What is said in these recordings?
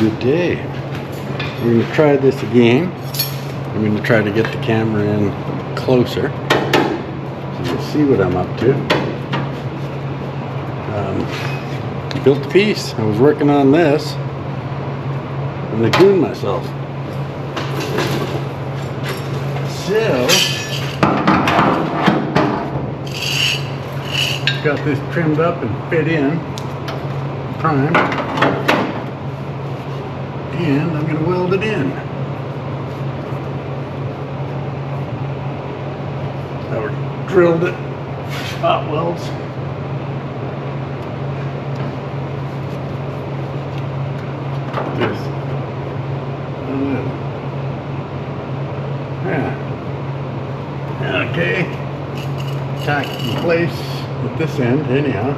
Good day. We're going to try this again. I'm going to try to get the camera in closer so you'll see what I'm up to. Built the piece. I was working on this and I gooned myself. So, got this trimmed up and fit in, primed, and I'm going to weld it in. I drilled it, spot welds. Just a little. Yeah. Okay. Tack in place at this end, anyhow.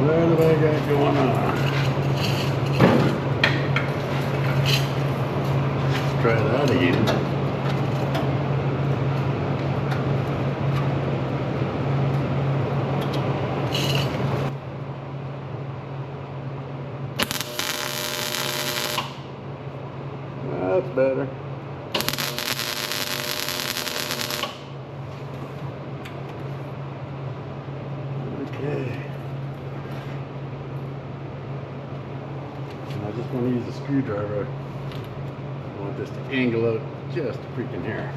What have I got going on? Let's try that again. That's better. Okay. And I just want to use a screwdriver. I want this to angle out just a freaking hair.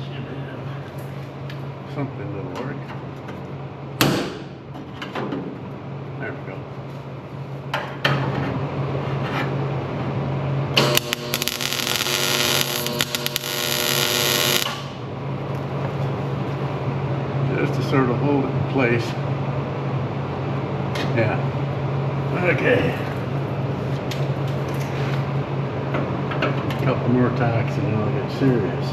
Should have something that'll work. There we go. Just to sort of hold it in place. Yeah. Okay. A couple more tacks and then I'll get serious.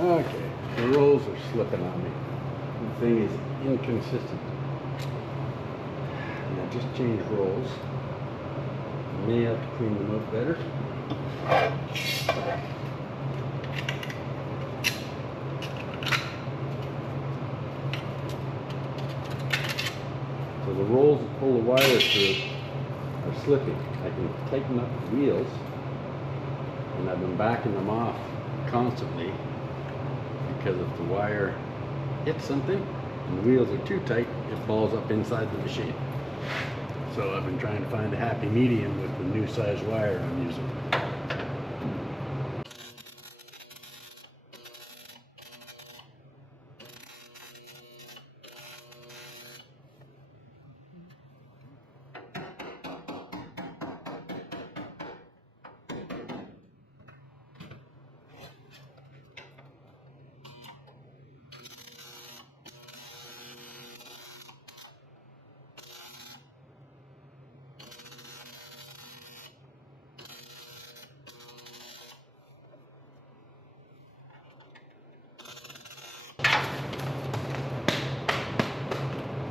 Okay, the rolls are slipping on me. The thing is inconsistent. And I just changed rolls. May have to clean them up better. So the rolls that pull the wire through are slipping. I can tighten up the wheels, and I've been backing them off constantly because if the wire hits something and the wheels are too tight, it balls up inside the machine. So I've been trying to find a happy medium with the new size wire I'm using.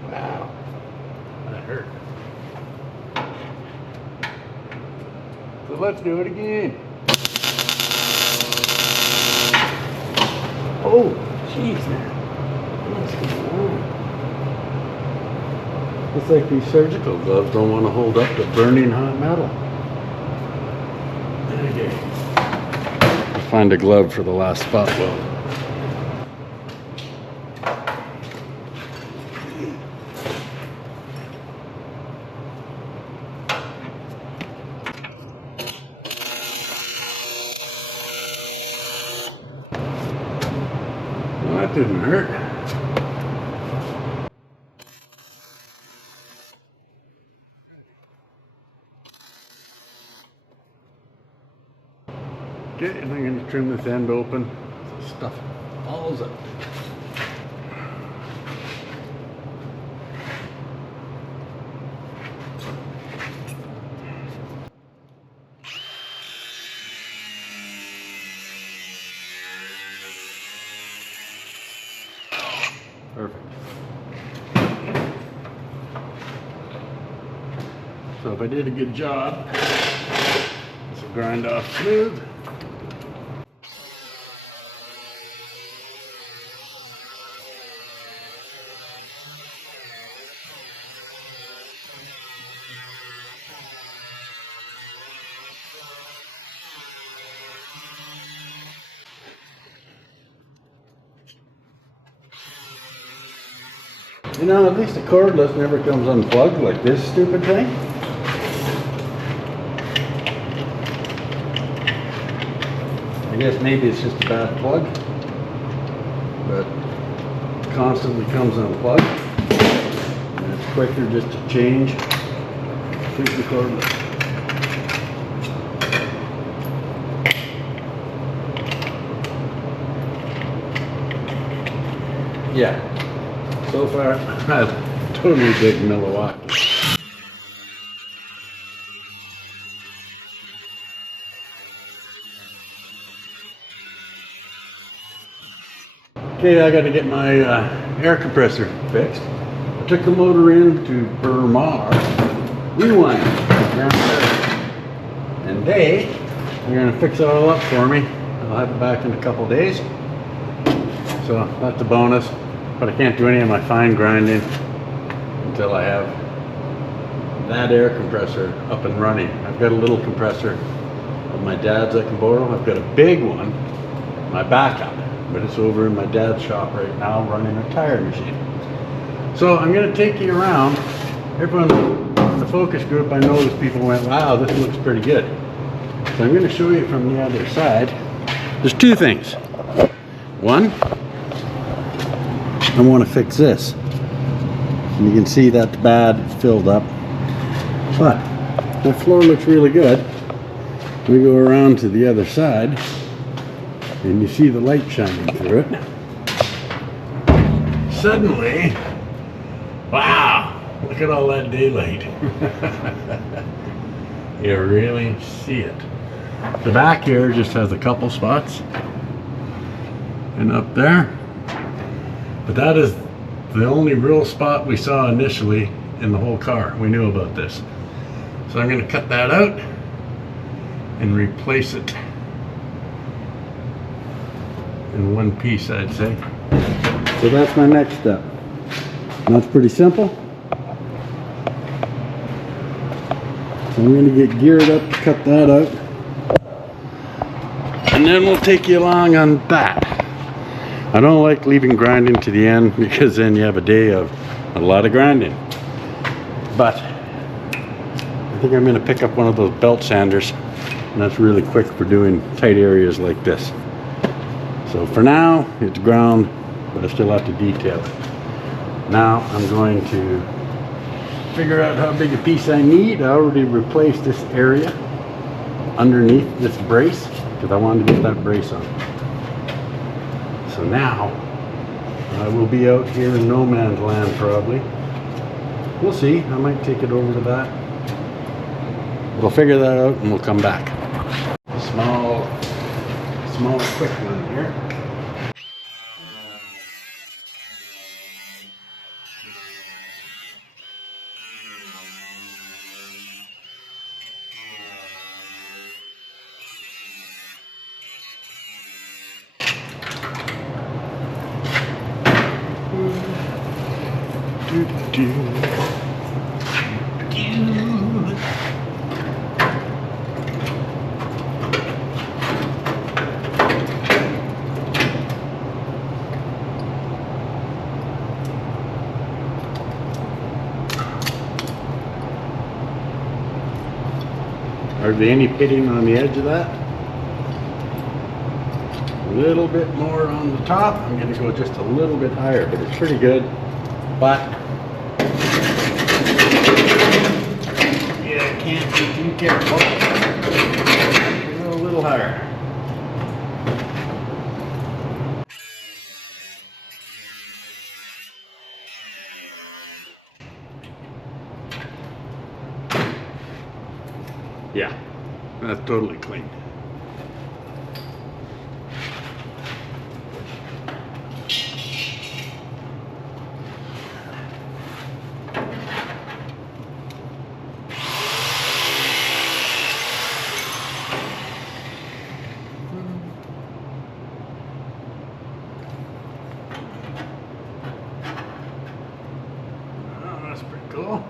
Wow, that hurt. So let's do it again. Oh, jeez, man. What's going on? It's like these surgical gloves don't want to hold up the burning hot metal. Okay. Let's find a glove for the last spot weld. Well, that didn't hurt. Okay, and I'm going to trim this end open so stuff falls out. Perfect. So if I did a good job, this will grind off smooth. You know, at least the cordless never comes unplugged like this stupid thing. I guess maybe it's just a bad plug, but it constantly comes unplugged. And it's quicker just to change the cordless. Yeah. So far, I totally dig Milwaukee. Okay, I got to get my air compressor fixed. I took the motor in to Burmar, Rewind, and they are going to fix it all up for me. I'll have it back in a couple days. So that's a bonus. But I can't do any of my fine grinding until I have that air compressor up and running. I've got a little compressor of my dad's I can borrow. I've got a big one, my backup, but it's over in my dad's shop right now running a tire machine. So I'm going to take you around. Everyone in the focus group, I noticed people went, wow, this looks pretty good. So I'm going to show you from the other side. There's two things. One, I want to fix this. And you can see that's bad, it's filled up. But the floor looks really good. We go around to the other side and you see the light shining through it. Suddenly, wow, look at all that daylight. You really see it. The back here just has a couple spots. and up there. But that is the only real spot we saw initially in the whole car. We knew about this. So I'm going to cut that out and replace it in one piece, I'd say. So that's my next step. And that's pretty simple. So I'm going to get geared up to cut that out. And then we'll take you along on that. I don't like leaving grinding to the end because then you have a day of a lot of grinding. But I think I'm going to pick up one of those belt sanders, and that's really quick for doing tight areas like this. So for now, it's ground, but I still have to detail it. Now I'm going to figure out how big a piece I need. I already replaced this area underneath this brace because I wanted to get that brace on. So now I will be out here in no man's land probably. We'll see. I might take it over to that. We'll figure that out and we'll come back. Small quick one here. Hardly any pitting on the edge of that. A little bit more on the top. I'm going to go just a little bit higher, but it's pretty good. But yeah, I can't be too careful. Go a little higher. Yeah, that's totally clean. Oh, that's pretty cool.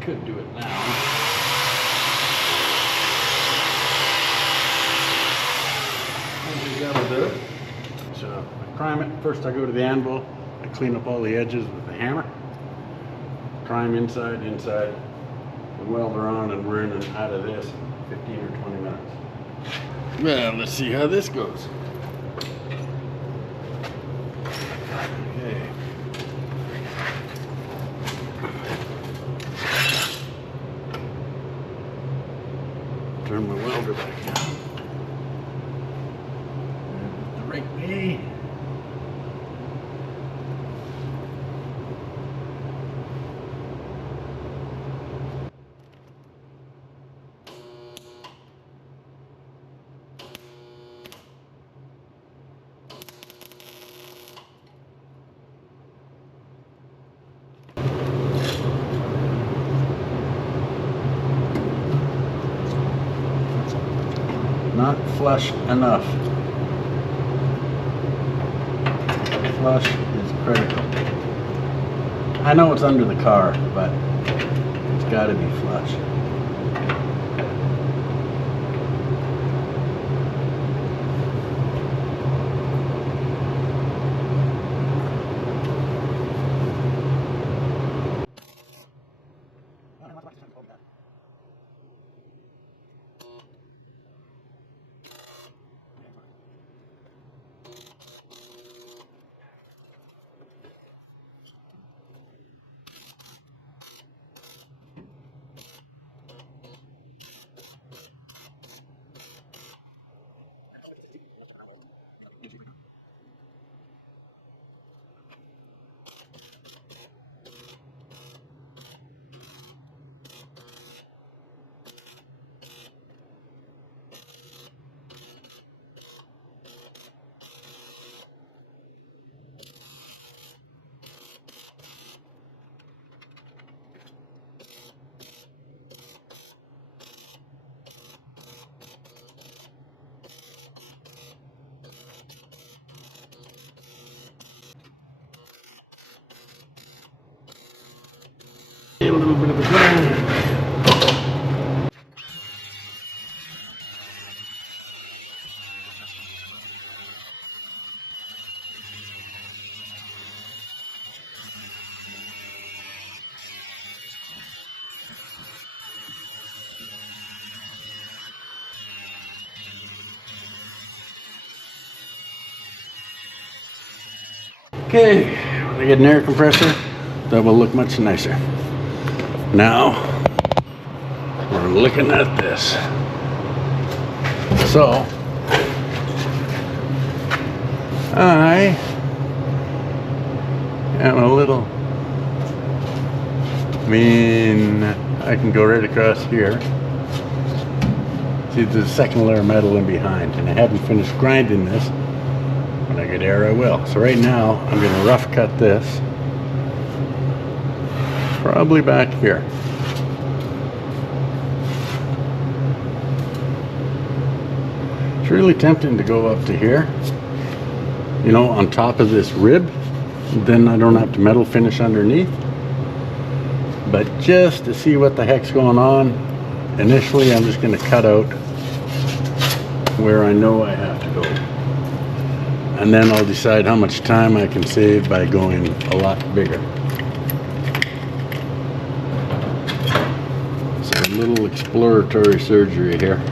Could do it now. I think that'll do it. So I prime it. First I go to the anvil. I clean up all the edges with the hammer. Prime inside, and weld her on, and we're in and out of this in 15 or 20 minutes. Well, let's see how this goes. Okay. Turn my welder back down. The right way. Not flush enough. Flush is critical. I know it's under the car, but it's got to be flush. A little bit of a grind. Okay, when I get an air compressor, that will look much nicer. Now, we're looking at this. So, I am a little, I can go right across here. See, there's a second layer of metal in behind, and I haven't finished grinding this. When I get air, I will. So right now, I'm going to rough cut this. Probably back here. It's really tempting to go up to here, you know, on top of this rib. Then I don't have to metal finish underneath. But just to see what the heck's going on, initially I'm just going to cut out where I know I have to go. And then I'll decide how much time I can save by going a lot bigger. So a little exploratory surgery here.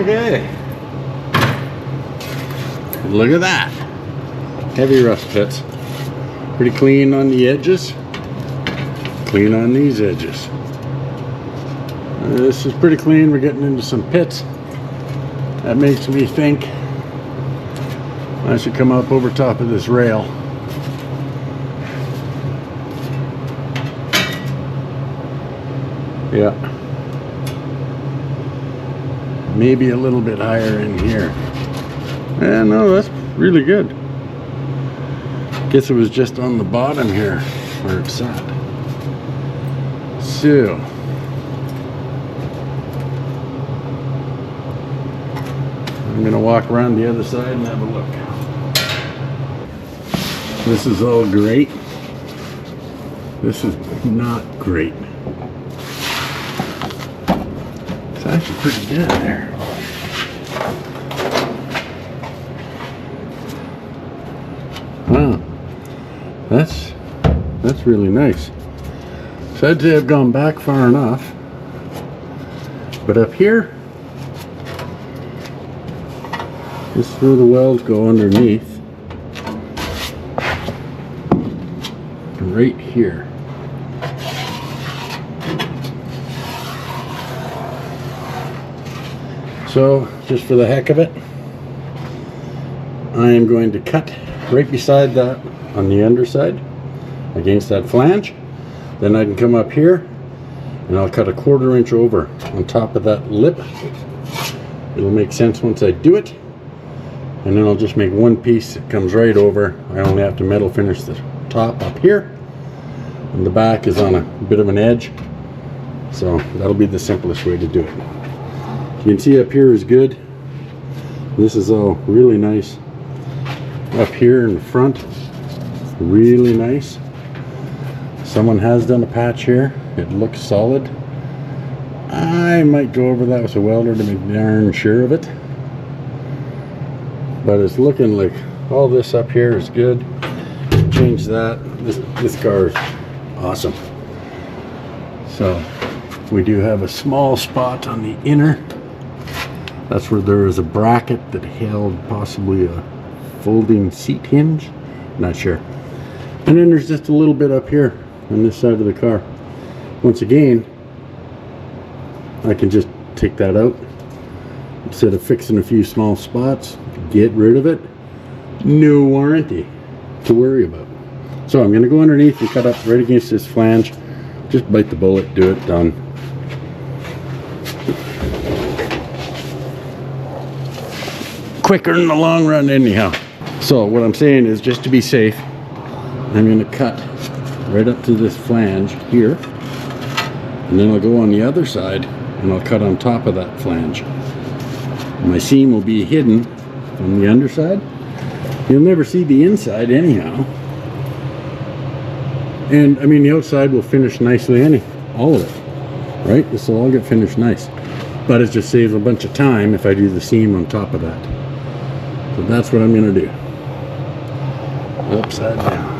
Okay. Look at that. Heavy rust pits. Pretty clean on the edges. Clean on these edges. This is pretty clean. We're getting into some pits. That makes me think I should come up over top of this rail. Yeah. Maybe a little bit higher in here. Yeah, no, that's really good. Guess it was just on the bottom here where it's at. So, I'm gonna walk around the other side and have a look. This is all great. This is not great. It's actually pretty good there. Wow, that's really nice. So I'd say I've gone back far enough, but up here, this is where the welds go underneath, right here. So, just for the heck of it, I am going to cut right beside that on the underside, against that flange. Then I can come up here and I'll cut a 1/4 inch over on top of that lip. It'll make sense once I do it. And then I'll just make one piece that comes right over. I only have to metal finish the top up here. And the back is on a bit of an edge. So that'll be the simplest way to do it. You can see up here is good. This is all really nice. Up here in the front, really nice. Someone has done a patch here. It looks solid. I might go over that with a welder to make darn sure of it. but it's looking like all this up here is good. Change that. This car is awesome. So we do have a small spot on the inner. That's where there was a bracket that held possibly a folding seat hinge. Not sure. And then there's just a little bit up here on this side of the car. Once again, I can just take that out. Instead of fixing a few small spots, get rid of it. No warranty to worry about. So I'm going to go underneath and cut up right against this flange. Just bite the bullet, do it, done. Quicker in the long run anyhow. So what I'm saying is, just to be safe, I'm going to cut right up to this flange here, and then I'll go on the other side and I'll cut on top of that flange. My seam will be hidden on the underside. You'll never see the inside anyhow. And I mean, the outside will finish nicely, all of it, right? This will all get finished nice. But it just saves a bunch of time if I do the seam on top of that. So that's what I'm going to do. Upside down.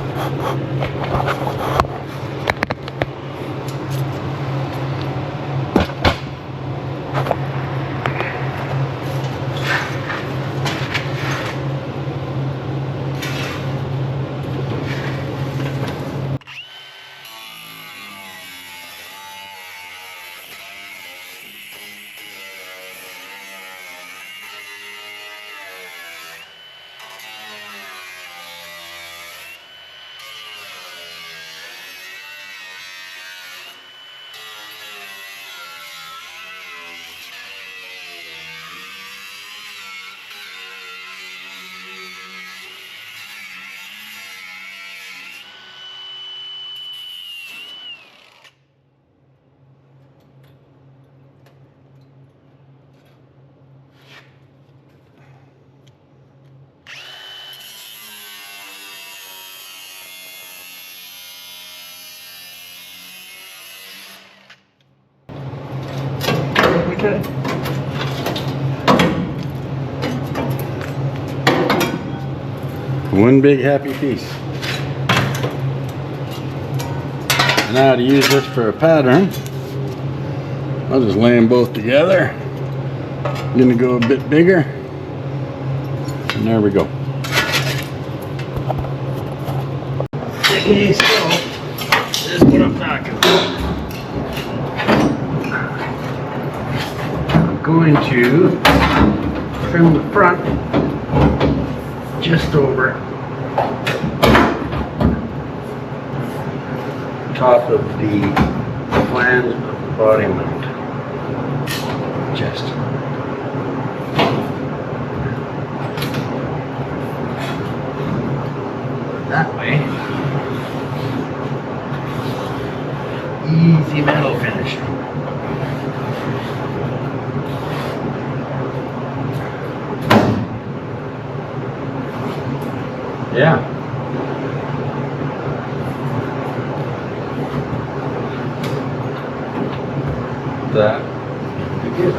Okay. One big happy piece. And now to use this for a pattern, I'll just lay them both together. I'm gonna go a bit bigger. And there we go. Okay, so this is what I'm talking about. Going to trim the front just over top of the flange of the body mount. Just that way. Easy metal finish. Yeah. That would be good.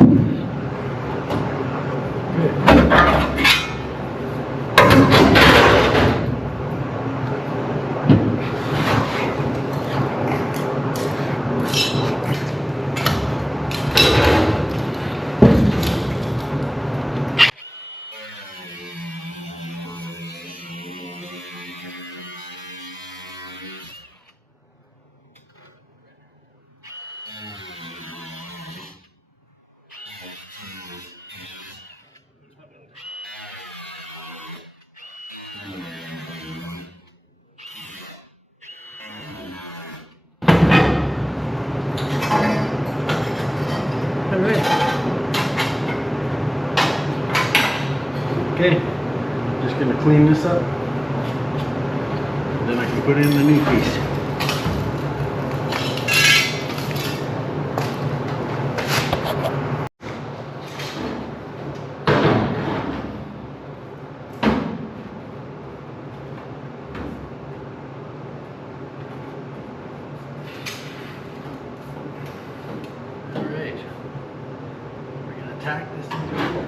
Okay, just going to clean this up, then I can put in the new piece. Alright, we're going to tack this into it.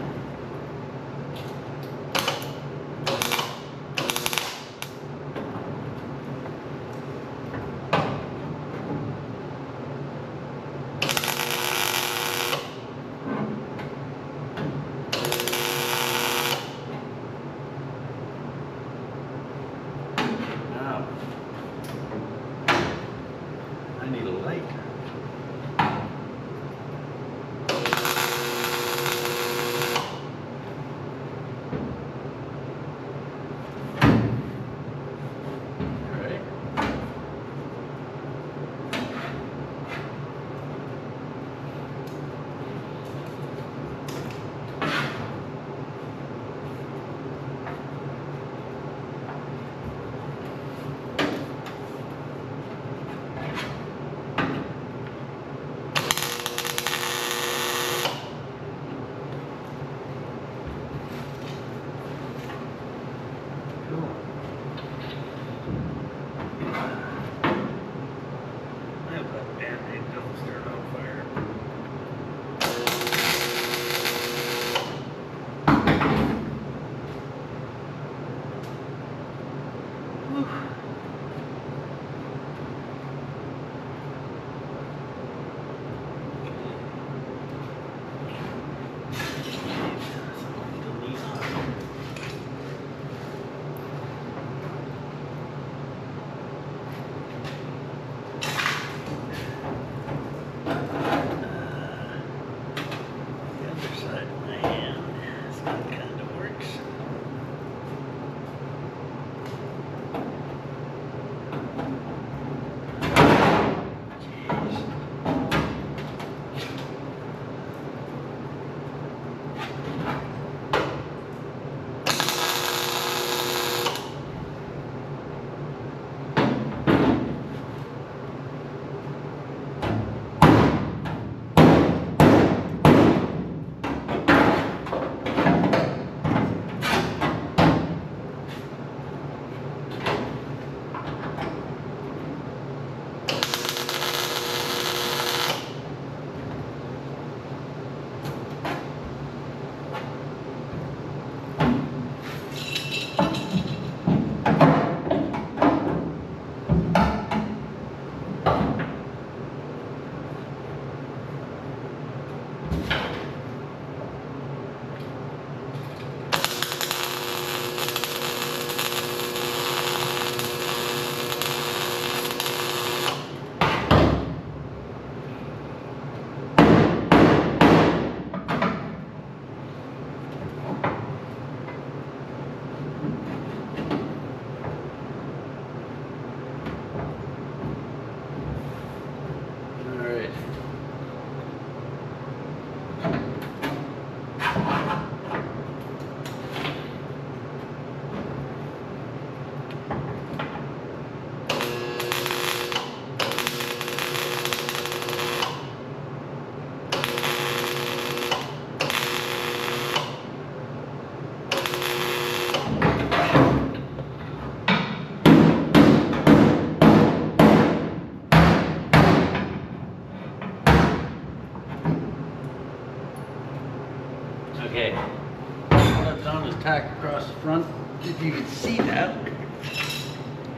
tack across the front, if you can see that.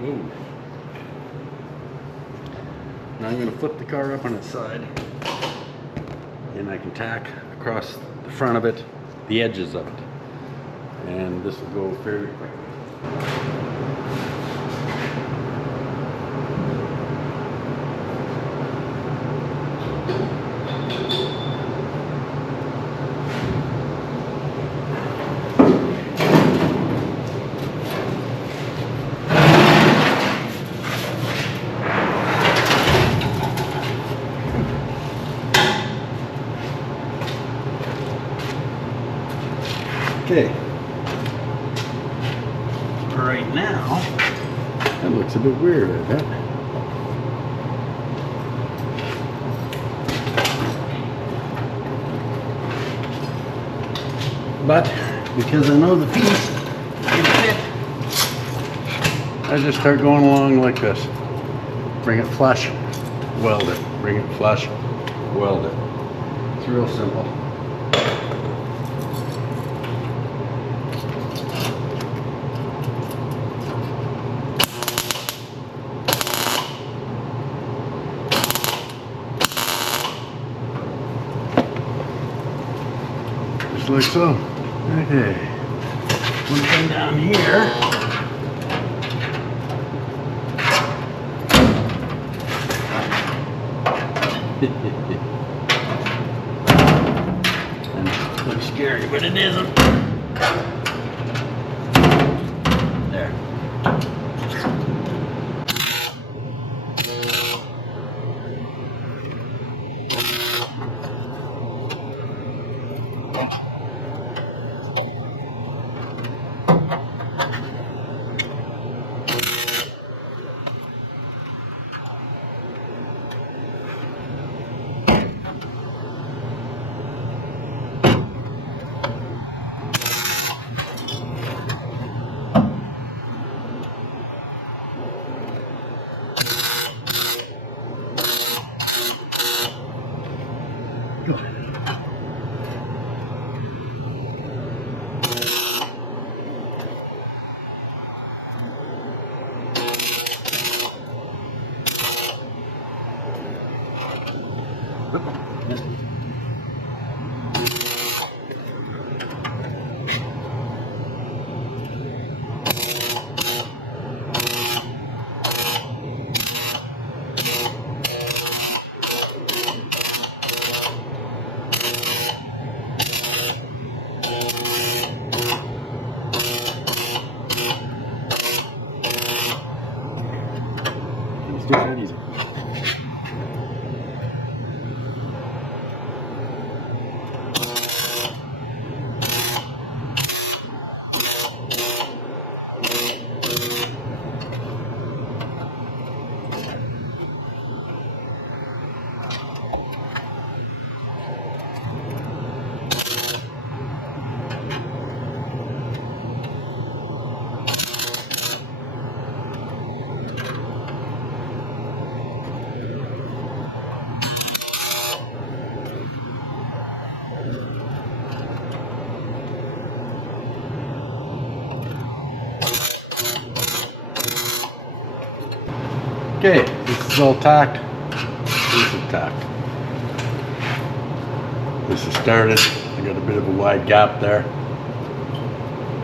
Ooh. Now I'm going to flip the car up on its side, and I can tack across the front of it, the edges of it, and this will go fairly quickly. Okay, right now, that looks a bit weird, I bet. But because I know the piece can fit, I just start going along like this. Bring it flush, weld it. Bring it flush, weld it. It's real simple. Just like so. Okay. One thing down here. And it looks scary, but it isn't. There. Go. Let's do that easy. Okay, this is all tacked. This is tacked. This is started. I got a bit of a wide gap there,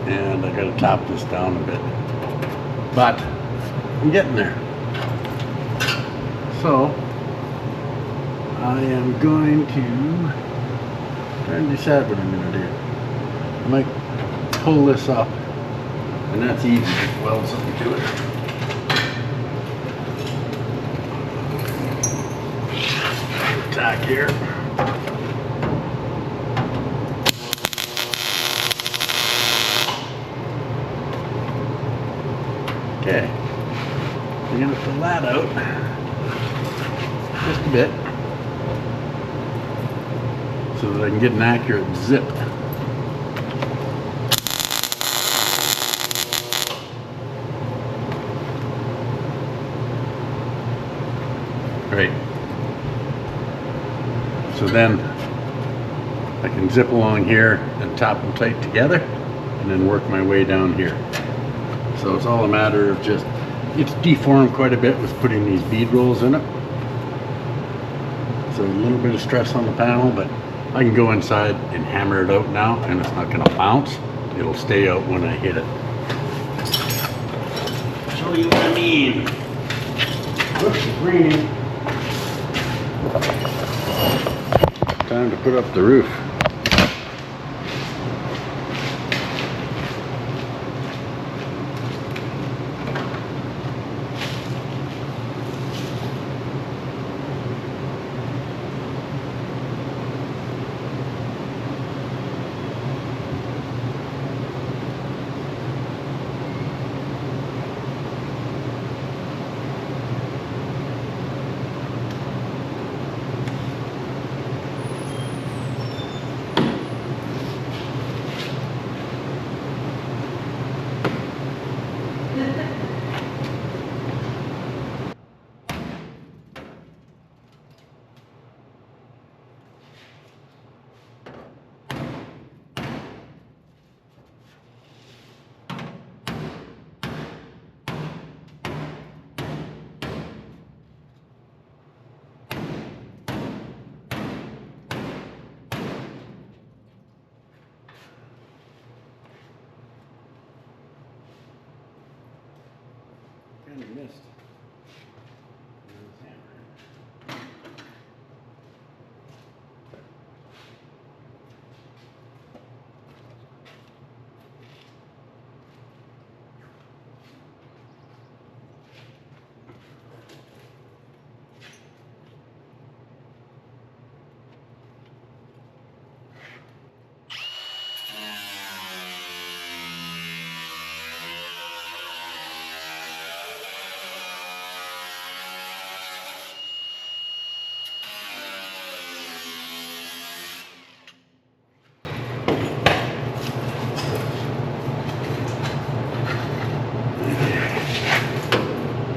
and I got to top this down a bit. But I'm getting there. So I am going to try and decide what I'm going to do. I might pull this up, and that's easy. Just weld something to it. Tack here. Okay, I'm going to pull that out just a bit so that I can get an accurate zip. Great. So then I can zip along here and top them tight together. and then work my way down here. So it's all a matter of just, it's deformed quite a bit with putting these bead rolls in it. So a little bit of stress on the panel, but I can go inside and hammer it out now, and it's not going to bounce. It'll stay out when I hit it. Show you what I mean. Whoops, it's raining. Time to put up the roof. Kind of missed.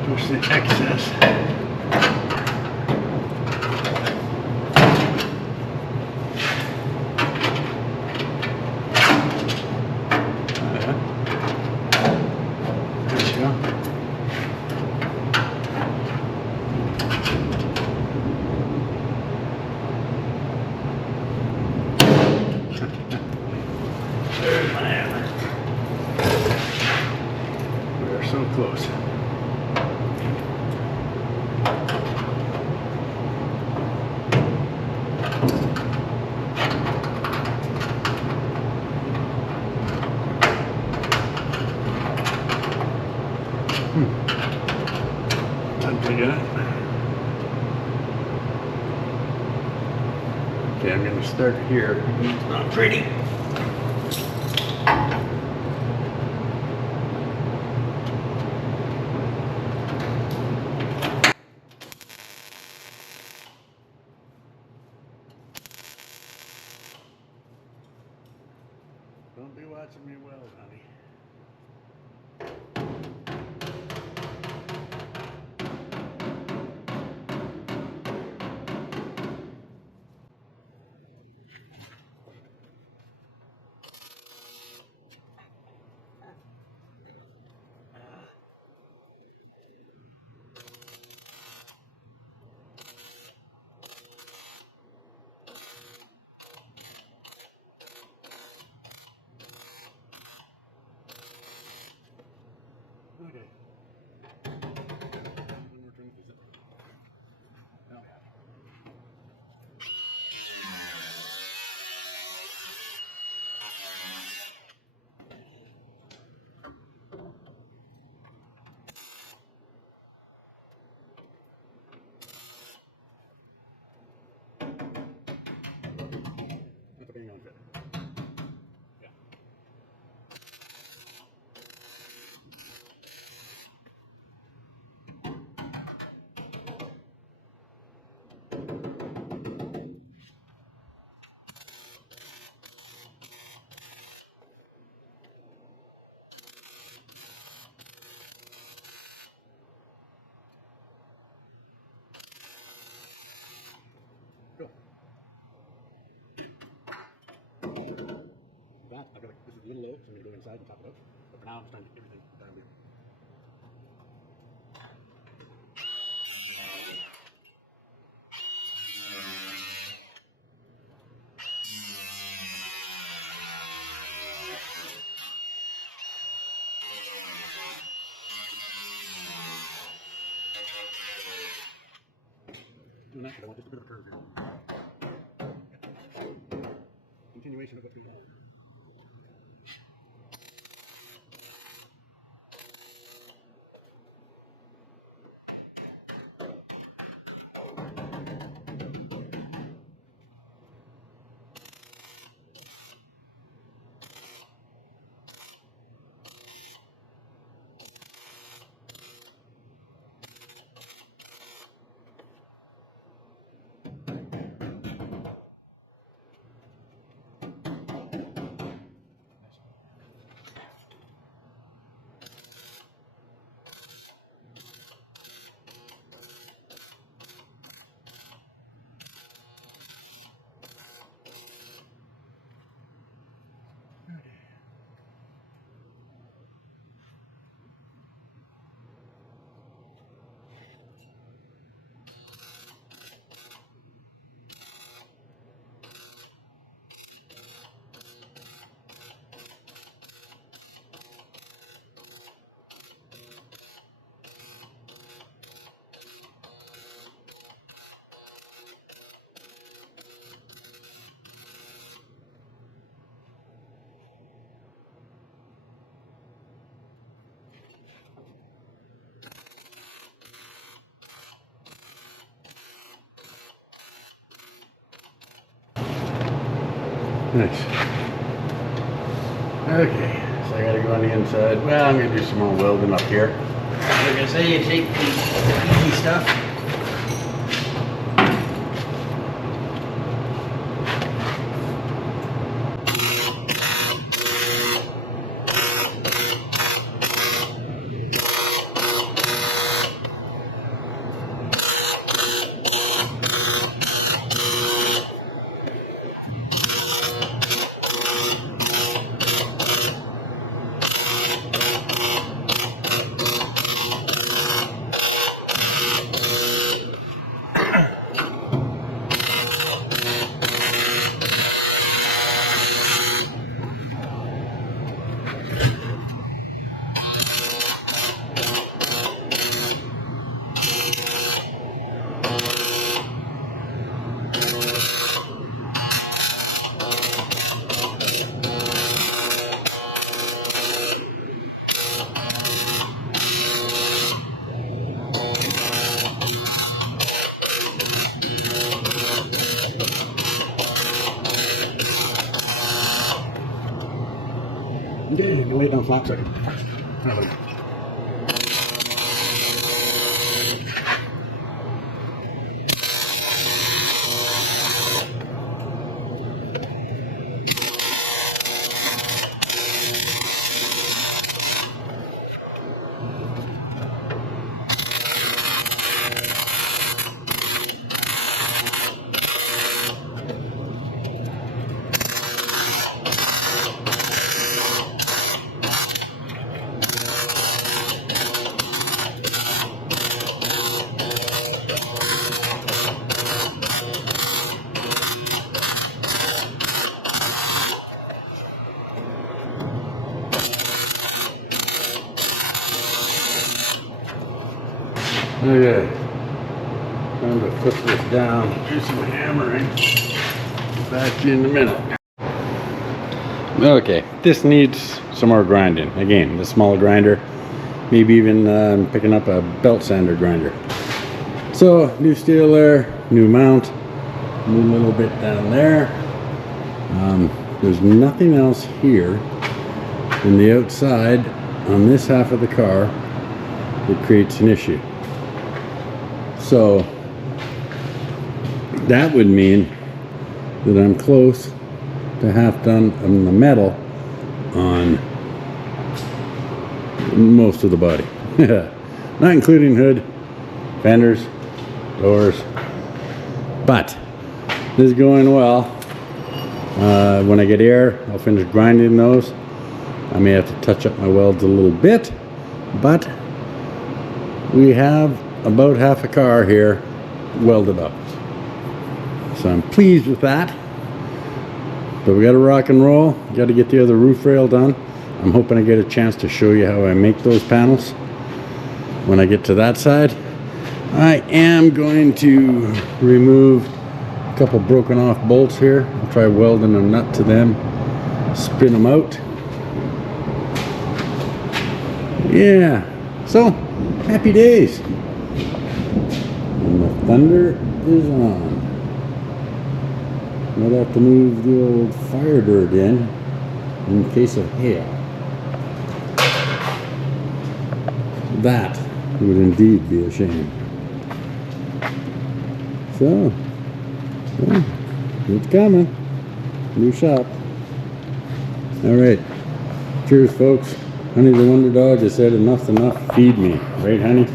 Push the excess. There's my hammer. We are so close. Time to get it. Okay, I'm going to start here. It's not pretty. Don't be watching me weld, honey. so I'm going to go inside and top it out. But for now, it's time to get everything down here. Doing that, but I want just a bit of a curve here. Continuation of what's going on. Nice. Okay, so I gotta go on the inside. Well, I'm gonna do some more welding up here. Like I say, you take the easy stuff. Okay, you can lay it down flat second. Okay, time to put this down, do some hammering. Back to you in a minute. Okay, this needs some more grinding. Again, the small grinder, maybe even picking up a belt sander grinder. So, new steel there, new mount, new little bit down there. There's nothing else here in the outside on this half of the car that creates an issue. So that would mean that I'm close to half done on the metal on most of the body. Not including hood, fenders, doors. But this is going well. When I get air, I'll finish grinding those. I may have to touch up my welds a little bit, but we have about half a car here welded up. So I'm pleased with that. But we got to rock and roll. Got to get the other roof rail done. I'm hoping I get a chance to show you how I make those panels when I get to that side. I am going to remove a couple broken off bolts here. I'll try welding a nut to them, spin them out. Yeah, so happy days. And the thunder is on. Might have to move the old fire dirt in case of hail. That would indeed be a shame. So, yeah, it's coming. New shop. Alright. Cheers, folks. Honey the Wonder Dog just said enough's enough. Feed me. Right, honey?